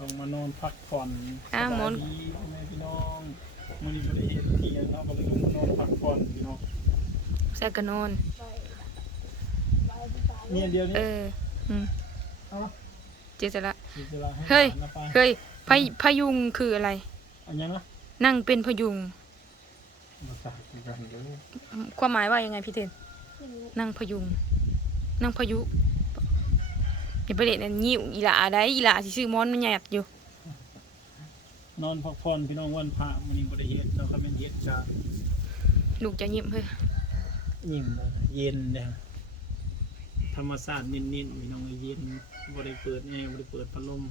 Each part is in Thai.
ลงมานอนพักผ่อนอ้าวหมนสบายดีพ่อแม่พี่น้องมื้อนี้บ่ได้เฮ็ดเที่ยงเนาะก็เลยลงมานอนพักผ่อนพี่น้องแซ่ก็นอนเนี่ยเดียวเอนี้ออืมเอาวะเจสละสิจะลาให้เฮ้ยนะไปเฮ้ยพยพยุงคืออะไรอันยังนะนั่งเป็นพยุง มาสาดกันเด้อความหมายว่ายังไงพี่เทนนั่งพยุง นั่งพยุ อย่าไปเล่นอันยิ้วอีหลาได้อีหลาสิซื้อมอนมันหยาดอยู่นอนพักผ่อนพี่น้องวันพระมื้อนี้บ่ได้เฮ็ดเราก็แม่นเฮ็ดจ้ะลูกจะยิ้มเฮ้ยยิ้มเลยเย็นเด้อธรรมชาตินิ่นๆพี่น้องเย็นบ่ได้เปิดแอร์บ่ได้เปิดพัดลม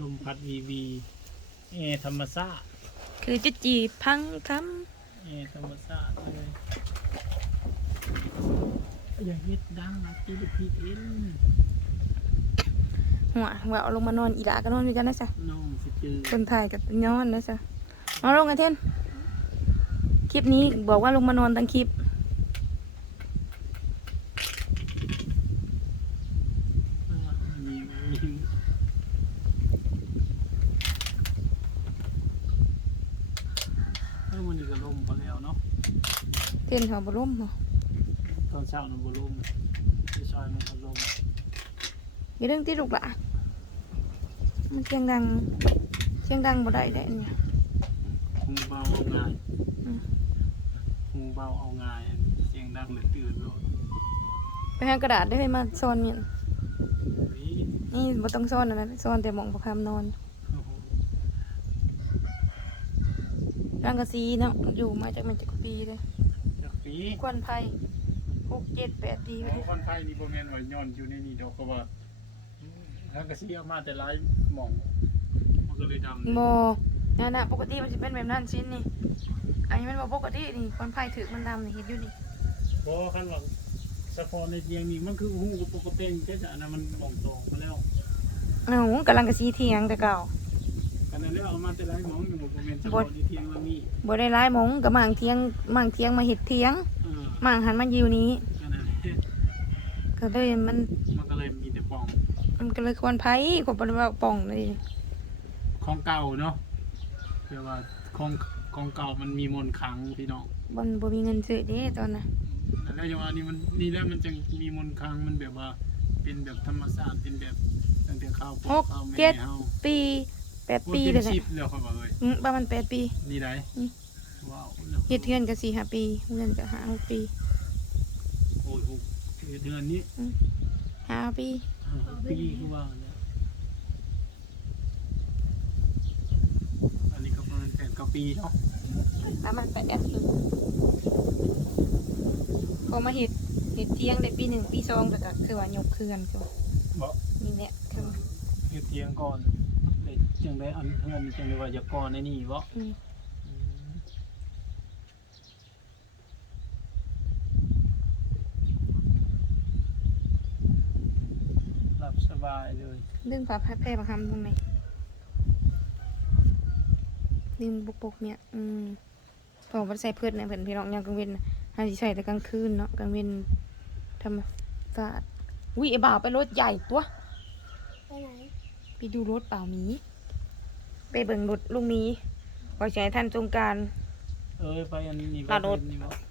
ลมพัดวีวีแอร์ธรรมชาติคือจะจีบพังทแอร์ธรรมชาติเลยอย่าเฮ็ดดังนะพี่ลูกพี่เอ็นำ หัวหัวเอาลงมานอนอีหลาก็นอนด้วยกันนะจ๊ะน้องสิเจอคนถ่ายกับนอนนะจ๊ะมาลงกันเทนคลิปนี้บอกว่าลงมานอนทั้งคลิปอ่ามีมีเออมันนี่ก็ลมพอแล้วเนาะเทนเขาบร่มเหรอตอนเช้ามันบ่ลมที่ซอยมันก็ลม อย่าเรื่องที่ลูกละมันเสียงดังเสียงดังบ่ได้ได้อันเนี่ยหูเบาเอาง่ายอืมหูเบาเอาง่ายเสียงดังเลยตื่นโลดไปหากระดาษได้ให้มาซ่อนเมียนนี่นี่บ่ต้องซ่อนอันนั้นซ่อนแต่หมองประคำนอนโอ้โหร่างกะซีเนาะอยู่มาจากมันจากปีเลยจักปีควันไผ่หกเจ็ดแปดปีอ๋อคนไทยนี่บ่แม่นว่าย้อนอยู่ในนี่ดอกก็ว่า แล้วก็สิเอามาแต่หลายหม่องมันก็เลยดำโมนั่นน่ะปกติมันจะเป็นแบบนั้นชิ้นนี่ อันนี้มันบ่ปกตินี่ควันไผ่ถือมันดำนี่เห็นอยู่นี่บ่คันว่าสะพอนในเตียงนี่มันคือหูกับปกติแค่จะอันนั้นมันหม่องตองมาแล้วเอ้ากำลังกะซีเทียงแต่เก่ากันนั้นแล้วเอามาแต่หลายหม่องอยู่บ่แม่นสะพบ่อนในเตียงละมีบ่ได้ร้ายหมองกับมางเทียงมางเทียงมาเห็ดเทียงเออมางหันมาอยู่นี้กันนั้นก็เลยมัน มันก็เลยมีแต่ปล่อง มันก็เลยควันไผ่ขวบว่าป่องเลยของเก่าเนาะแปลว่าของของเก่ามันมีมนต์ขลังพี่น้องบนบ่มีเงินซื้อเด้ตอนน่ะแล้วอย่างว่านี่มันนี่แล้วมันจะมีมนต์ขลังมันแบบว่า เป็นแบบธรรมชาติเป็นแบบตั้งแต่ข้าวปหอกกข้าวแม่เจ็ดเฮาปีแปดปีโอ้เลยเป็นแหละชิปแล้วเขาบอกเลยอืมประมาณแปดปีนี่ได้อืมว้าวเฮ็ดเทือนก็สี่ห้าปีเงินก็ห้าหกปีโอ้ยโหเดือนนี้ห้าปีห้า ปีคือว่าเนี่ยอันนี้ก็ประมาณแปดเก้าปีเนาะประมาณแปดปีพอมาเฮ็ดเฮ็ดเที่ยงได้ปีหนึ่งปีสองแล้วก็คือว่ายกเคลื่อนคือว่าบอกนี่แหละคือเฮ็ดเทียงก่อนเลยจังได้อันเพื่อนจังได้ว่าจะก่อนในนี่บ่อืมอืมหลั บสบายเลยดึงฝาแพร่ประคำตรงไหนดึงปุกปุกเนี่ย อืมพอบ่ได้ใส่เพื่อนเนี่ยเพิ่นพี่น้องยามกลางเว้นน่ะหาสิใส่แต่กลางคืนเนาะกลางเว้นธรรมศาสตร์อุ้ยไอ้บ่าวไปรถใหญ่ตัว ไปไหนไปดูรถเปล่าหมี ไปเบิ่งรถลุงหมีขอใช้ท่านจงการ เอ้ยไปอันนี้ลาโดดนี่บ่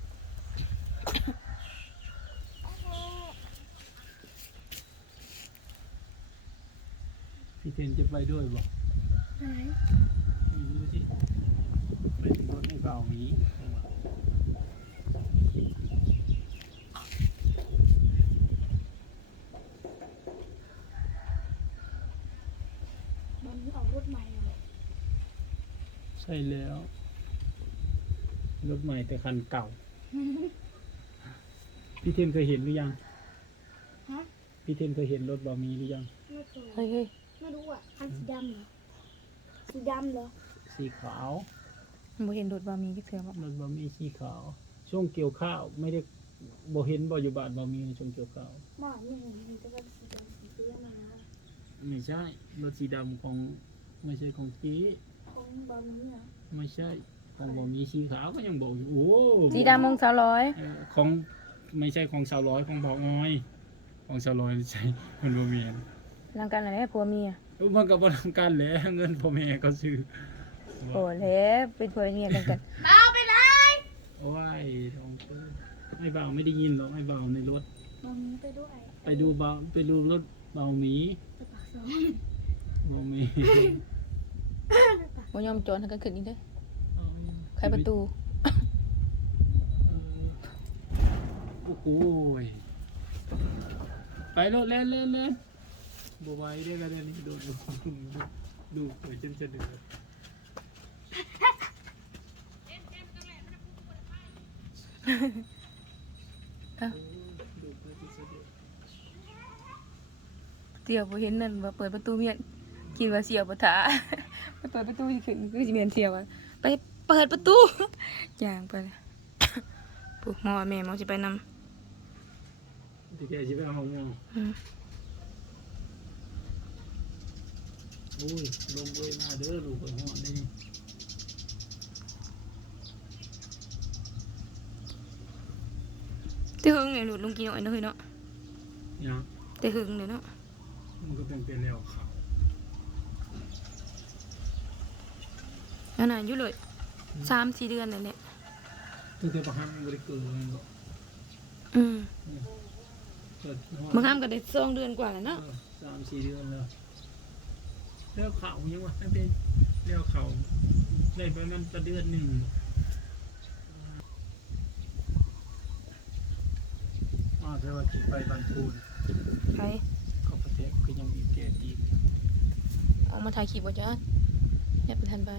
พี่เทนจะไปด้วยบ่ไปไหนไม่รู้สิไปรถให้เปล่าหมีมันออกรถใหม่เหรอใช่แล้ว รถใหม่แต่คันเก่า พี่เทนเคยเห็นหรือยัง ฮะพี่เทนเคยเห็นรถบอมีหรือยังไม่เคยเฮ้ยเฮ้ย ไม่รู้อะคันสีดำเหรอสีดำเหรอสีขาวบ่เห็นรถบ่มีก็เถื่อบ่รถบอมีสีขาว ช่วงเกี่ยวข้าวไม่ได้บ่เห็นบ่อยู่บ้านบอมีในช่วงเกี่ยวข้าวหมอไม่เห็นมีแต่ว่าสีดำสีเสื้อมาไม่ใช่รถสีดำของไม่ใช่ของจีของบอมนี่เหรอไม่ใช่ของบอมีสีขาวก็ยังบอกอยู่โอ้สีดำมงสาวร้อยเออของไม่ใช่ของสาวร้อยของบอกอ้อย ของสาวร้อยใช่มันบอมีรนำกันอะไรผัวเมียเออมันก็บ่ทำการแหละเงินพ่อแม่ก็ซื้อโอ้แล้วเป็นผัวเมียกันกันเอาไปไหนโอ้ยทองเปิ้ลไอ้บ่าวไม่ได้ยินหรอกไอ้บ่าวในรถมองไปด้วยไปดูบ่าวไปดูรถบ่าวหมีไปปากซอยบ่าวหมีบ่ยอมโจรทั้งกันขึ้นนี่เด้อใครประตูเออโอ้โหยไปรถเล่นเล่นเล่น บัวไหว้ได้กันเลยนี่ดูดูดูดูไปจนจะเดือดเอ้าดูไปจนจะเดือดเตียวบ่เห็นนั่นว่าเปิดประตูเมียนคิดว่าเสียวบ่ท่าไปเปิดประตูสิขึ้นคือสิเมียนเสียวอะไปเปิดประตูย่างไปเลยปุ๊หมอแม่หมอสิไปนำ ที่แกจะไปเอาเงาอืม โอ้ยลงเลยมาเด้อลูกไปหอดนี่แต่หึงเนี่ยหลุดลงกี่หน่อยเนาะเฮ้ยเนาะเนี่ยแต่หึงเนี่ยเนาะมันก็เป็นเป็นแล้วเขาอันนั้นอยู่เลยสามสี่เดือนนั่นแหละตั้งแต่ประหารบริเกิดมันก็อืมเกิดฮอดบางครั้งก็ได้สองเดือนกว่าแล้วเนาะเออสามสี่เดือนแล้ว แล้วเขายังวะนั่นเป็นแล้วเขาได้ไปมันประเดือนหนึ่งอ่าแต่ว่าจิไปบันทูนไปเขาประเทศก็ยังบีบแกดีออกมาถ่ายคลิปบ่จ้ะอย่าไปทันไป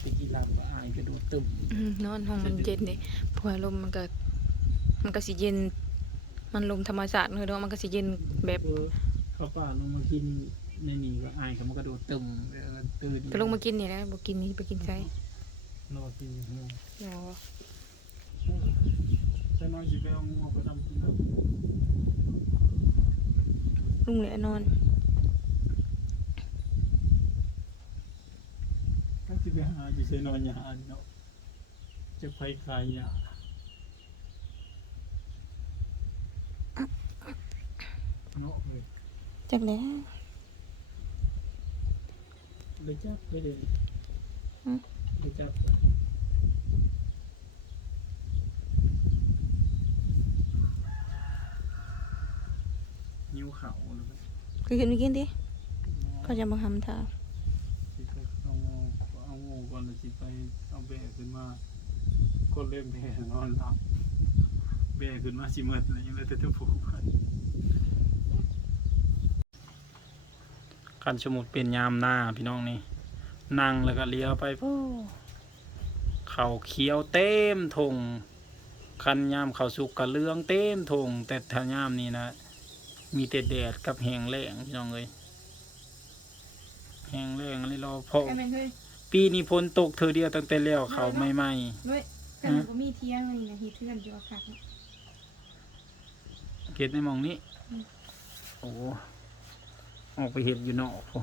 ไปกีฬาก็อายกระโดดตึมอืมนอนห้องมันเย็นเด้เพราะว่าลมมันก็มันก็สิเย็น มันลมธรรมชาติเลยเนาะมันก็สิเย็นแบบ เออเขาป่าลงมากินในนี่ก็อายเขามากระโดดตึมเออตื่นก็ลงมากินนี่แหละบ่กินนี่ไปกินไสรอกินอยู่ข้างนอกเนาะแต่น้อยสิไปเอางูก็ทำกินนะลุงแหละนอนก็สิไปหาอยู่ใส่นอนยาเนาะจะไปขายยาเนาะเลย จักแล้วเลยจับไปเลยอืมเลยจับนิ้วเข่าเปลยไปคือกินไปกินดิเขาจะมาทำท่าสิไปเอางูเอางูก่อนแล้วสิไปเอาแบกขึ้นมาคนเล่นแบกนอนหลับแบกขึ้นมาสิเมดอะไรยังเลยแต่ทุกผูกพัน คันสมุดเป็นยามหน้าพี่น้องนี่นั่งแล้วก็เลี้ยวไปปู้เขาเขียวเต็มทงคันยามเขาสุกกะเลืองเต็มทงแต่ถ้ายามนี้นะ มีแต่แดดกับแหงแล้งพี่น้องเลยแหงแล้งอะไรรอพอแม่นเฮ้ยปีนี้ฝนตกเธอเดียวตั้งแต่แล้วเขาไม่ไหมเฮ้ยแต่มันก็มีเที่ยงนี่นะเฮ็ดเพื่อนจะว่าคักเห็ดในหมองนี้อืมโอ้ ออกไปเห็ดอยู่นอกโอ้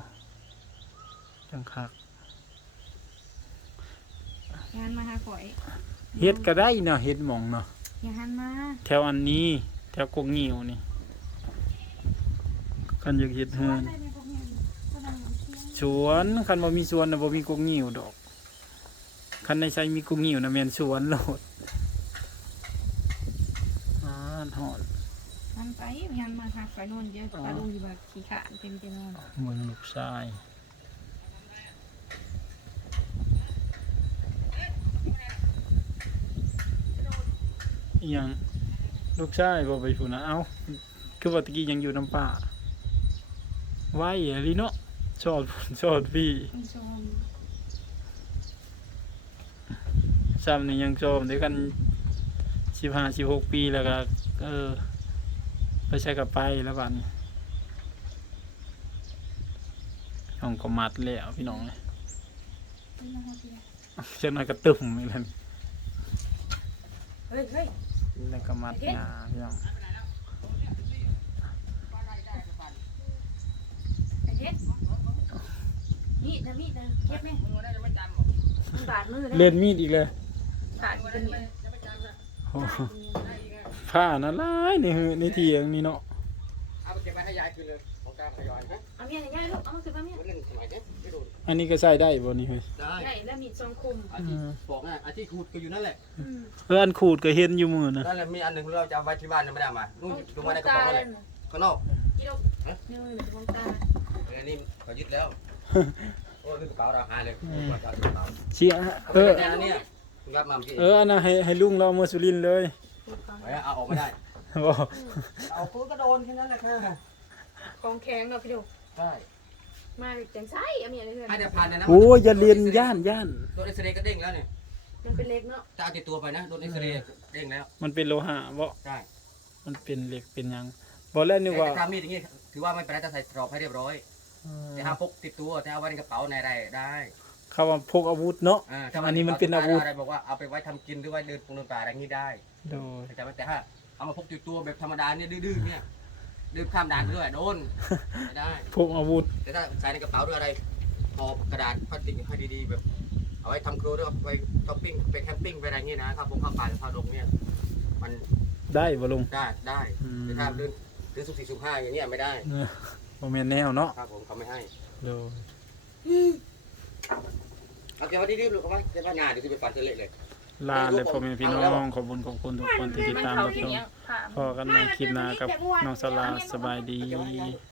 จังคักงานมาหาข่อยเห็ดก็ได้เนาะเห็ดหมองเนาะอย่าหันมาแถวอันนี้ แถวกงงิวนี่คันอยากเห็ดเฮือนได้ไหมพวกนี้ก็ดังเที่ยงสวนคันบ่มีสวนนะบ่มีกงงิวดอกคันในใช้มีกงงิวนะแม่นสวนโลดอ่าทอด หัน ไปหันมาหาข่อยนนเยอะปลาลุงสิว่าขี้ขานเป็นจะนอนเมืองลูกชายอิหยังลูกชายบ่ไปผู้นะเอ้าคือว่าตะกี้ยังอยู่น้ำป่าไว้อลีเนาะชอดพุ่นชอดพี่มันชมซ้ำนี่ยังชมด้วยกันสิบห้าสิบหกปีแล้วก็เออ ไปใช้กับไปแล้วบัดนี้น้องก็มัดแล้วพี่น้องเลยเป็นมาหาเที่ยงเจ้าน้อยก็ตึมอีกแล้วนี่เฮ้ยเฮ้ยแล้วก็มัดงาพี่น้องไอ้เด็ดมีดนะมีดนะเก็บไหมมันบาดมือเลยเล่นมีดอีกเลยขาดเป็นมีดโอ้โห ผ้าน่ะหลายในหือในเทียงนี่เนาะเอาไปเก็บไว้ให้ยายคืนเลยของกลางทยอยฮะเอาเมียให้ยายลูกเอามาขึ้นมาเมียมันเล่นสมัยเนี้ยไม่โดนอันนี้ก็ใส่ได้บ่นี่เฮ้ยได้ได้แล้วมีดซองคมอาที่บอกนะอาที่ขูดก็อยู่นั่นแหละอืมเอออันขูดก็เห็นอยู่มือนะนั่นแหละมีอันหนึ่งเราจะเอาไว้ที่บ้านยังไม่ได้เอามานู่นดูมาในกระเป๋านั่นแหละข้างนอกกิโลนี่มันของตาเออนี่เขายึดแล้วโอ้ยกระเป๋าเราหายเลยกว่าจะเอากระเป๋าเชียเอออันเนี้ยงับมาเมื่อกี้เอออันน่ะให้ให้ลุงเราเมื่อสุรินทร์เลย ไม่เอาออกไม่ได้ บ่เอาปืนก็โดนแค่นั้นแหละค่ะของแข็งเนาะพี่ดูใช่มาจังไสเอาเมียเลยเพื่อนให้แต่ผ่านเนี่ยนะโอ้ยอย่าเรียนย่านย่าน โดนเอ็กซเรย์ก็เด้งแล้วเนี่ยมันเป็นเล็กเนาะจะเอาติดตัวไปนะโดนเอ็กซเรย์เด้งแล้ว มันเป็นโลหะบ่ใช่มันเป็นเหล็กเป็นหยังบ่แล้วนึกว่าแต่ถ้ามีดอย่างงี้ถือว่าไม่เป็นไรจะใส่กรอบให้เรียบร้อยเออแต่ถ้าพกติดตัวแต่เอาไว้ในกระเป๋าในอะไรได้ เขาว่าพกอาวุธเนาะอ่าถ้าอันนี้มันเป็นอาวุธอะไรบอกว่าเอาไปไว้ทำกินหรือว่าเดินปงเดินป่าอะไรงี้ได้โดยเข้าใจไหมแต่ถ้าเอามาพกติดตัวแบบธรรมดาเนี่ยดื้อๆเนี่ยเดินข้ามด่านด้วยโดนไม่ได้ พกอาวุธแต่ถ้าใส่ในกระเป๋าหรืออะไรห่อกระดาษพลาสติกให้ดีๆแบบเอาไว้ทำครัวหรือว่าไปช้อปปิ้งไปแคมปิ้งไปอะไรเงี้ยนะถ้าพงเข้าป่าหรือเข้าดงเนี่ยมันได้บ่ลุง ได้ได้อืม แต่ถ้าเดินเดินสุ่มสี่สุ่มห้าอย่างเงี้ยไม่ได้เออบ่แม่นแนวเนาะครับผมเขาไม่ให้โดย เอาเก็บไว้ดีๆลูกเอาไว้เก็บไว้นานเดี๋ยวจะไปฟันเธอเละเลย ลาเลยพ่อแม่พี่น้องขอบคุณขอบคุณทุกคนที่ติดตามรับชมค่ะพอกันใหม่คลิปหน้ากับน้องสลาสบายดี